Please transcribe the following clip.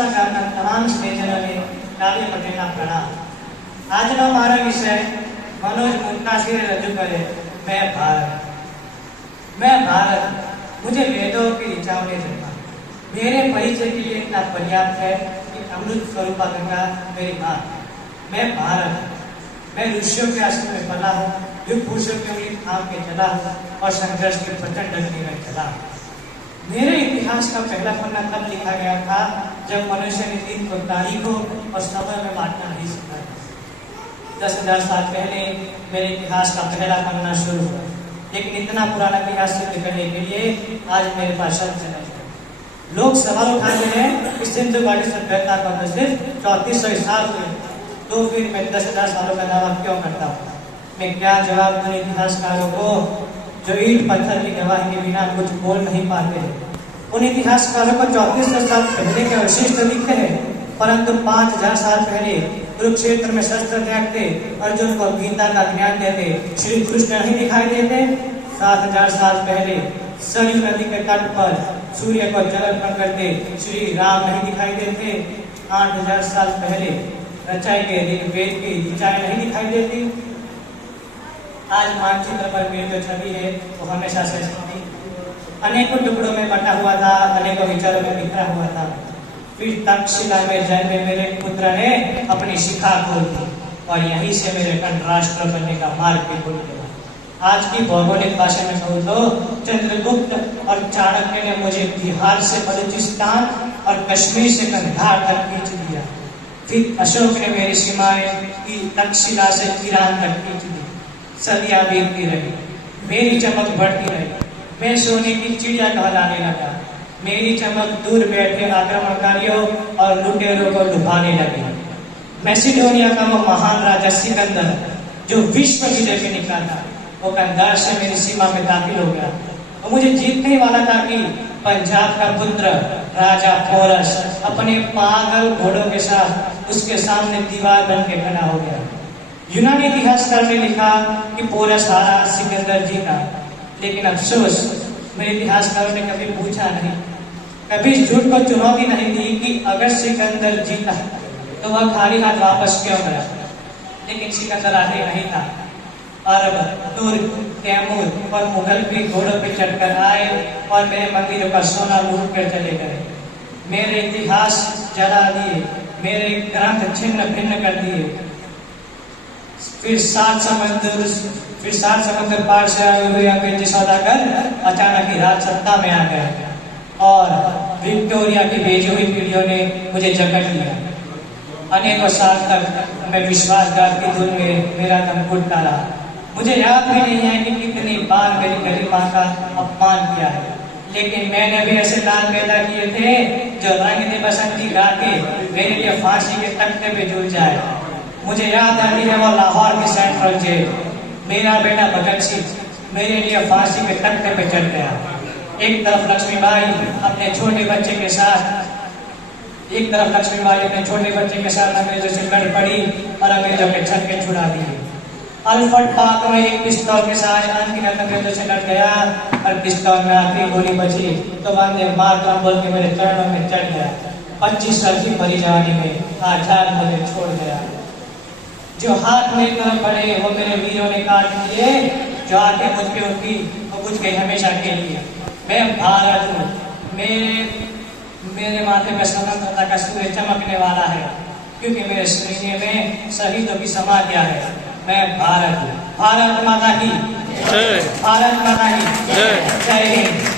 વિકાસના તમામ સ્નેહીજનોને કાવ્ય પટેલના પ્રણામ। આજનો મારો વિષય मनोज मुनकासिर रजू करे मैं भारत। मुझे वेदों की ऋचाओं ने जन्मा। मेरे परिचय के लिए इतना पर्याप्त है कि अमृत स्वरूपा गंगा मेरी माँ। मैं भारत, मैं ऋषियों के आश्रम में पला हूँ, युग पुरुषों की उंगली थाम के चला हूँ और संघर्ष की प्रचंड अग्नि में चला। मेरे इतिहास का पहला पन्ना तब लिखा गया था जब मनुष्य ने दिन को तारीखों और समय में बांटना नहीं सीखा। 10,000 साल पहले मेरे इतिहास का पहला पन्ना शुरू हुआ, लेकिन इतना पुराना इतिहास सिद्ध करने के लिए आज मेरे पास शब्द नहीं है। लोग सवाल उठाते हैं कि सिंधु घाटी सभ्यता का तो सिर्फ 3400 साल हुए, तो फिर मैं 10,000 सालों का दावा क्यों करता हूँ? मैं क्या जवाब दूं इतिहासकारों को जो ईंट पत्थर की गवाही के बिना कुछ बोल नहीं पाते हैं? उन इतिहासकारों को 3400 साल पहले के अवशिष्ट दिखते हैं, परंतु 5000 साल पहले कुरुक्षेत्र में शस्त्र त्यागते अर्जुन को गीता का ज्ञान देते श्री कृष्ण नहीं दिखाई देते। 7000 साल पहले सरयू नदी के तट पर सूर्य को जल अर्पण करते श्री राम नहीं दिखाई देते। 8000 साल पहले रचाई गए ऋग्वेद की ऋचाएं नहीं दिखाई देती। आज मानचित्र पर मेरी जो छवि है वो हमेशा से थी। अनेकों टुकड़ों में बटा हुआ था, अनेकों विचारों में बिखरा हुआ था। फिर तक्षशिला में जन्मे मेरे पुत्र ने अपनी शिखा खोल दी और यहीं से मेरे कंठ बनने का मार्ग भी खुल गया। आज की भौगोलिक भाषा में कहूँ तो चंद्रगुप्त और चाणक्य ने मुझे बिहार से बलूचिस्तान और कश्मीर से कंधार तक खींच दिया। फिर अशोक ने मेरी सीमाएं की तक्षशिला से ईरान तक खींच दी। सदियां बीतती रही, मेरी चमक बढ़ती रही, मैं सोने की चिड़िया कहलाने लगा। मेरी चमक दूर बैठे आक्रमणकारियों और लुटेरों को डुबाने लगी। मैसिडोनिया का वो महान राजा सिकंदर जो विश्व विजय पे निकला था, वो कंधार से मेरी सीमा में दाखिल हो गया। वो मुझे जीतने वाला था कि पंजाब का पुत्र राजा पोरस अपने पागल घोड़ों के साथ उसके सामने दीवार बन के खड़ा हो गया। यूनानी इतिहासकार ने लिखा कि पोरस हारा, सिकंदर जीता, लेकिन अफसोस मेरे इतिहासकारों ने कभी पूछा नहीं, कभी इस झूठ को चुनौती नहीं दी कि अगर सिकंदर जीता तो वह खाली हाथ वापस क्यों गया। लेकिन सिकंदर आगे नहीं था। अरब, तुर्क, तैमूर और मुगल भी घोड़ों पे चढ़कर आए और मेरे मंदिरों का सोना लूट कर चले गए। मेरे इतिहास जला दिए, मेरे ग्रंथ छिन्न भिन्न कर दिए। फिर सात समंदर पार से आए हुए अंग्रेजी सौदागर अचानक ही राज सत्ता में आ गए और विक्टोरिया की भेजी हुई पीढ़ियों ने मुझे जकड़ लिया। अनेकों साल तक मैं विश्वासघात की धुन में मेरा दम घुटता रहा। मुझे याद भी नहीं है कि कितनी बार मेरी गरिमा का अपमान किया है, लेकिन मैंने भी ऐसे लाल पैदा किए थे जो रंग दे बसंती गा के मेरे लिए फांसी के तख्ते पे झूल जाए। मुझे याद आती है वो लाहौर की सेंट्रल जेल। मेरा बेटा भगत सिंह मेरे लिए फांसी के तख्ते पे चढ़ गया। एक तरफ लक्ष्मीबाई अपने छोटे बच्चे के साथ अंग्रेजों से लड़ पड़ी और अंग्रेजों के छक्के छुड़ा दिए। अल्फ्रेड पार्क में एक पिस्तौल के साथ अनगिनत अंग्रेजों से लड़ गया और पिस्तौल में आखिरी गोली बची तो वंदे मातरम बोल के मेरे चरणों में चढ़ गया। 25 साल की भरी जवानी में आजाद मुझे छोड़ गया। जो हाथ मेरी तरफ बढ़े वो मेरे वीरों ने काट दिए, जो आंखें मुझ पे उठी वो बुझ गई हमेशा के लिए। मैं भारत हूँ, मेरे माथे में स्वतंत्रता का सूर्य चमकने वाला है, क्योंकि मेरे सीने में शहीदों की समाधियां है। मैं भारत हूँ। भारत माता की जय। भारत माता की जय। जय हिंद।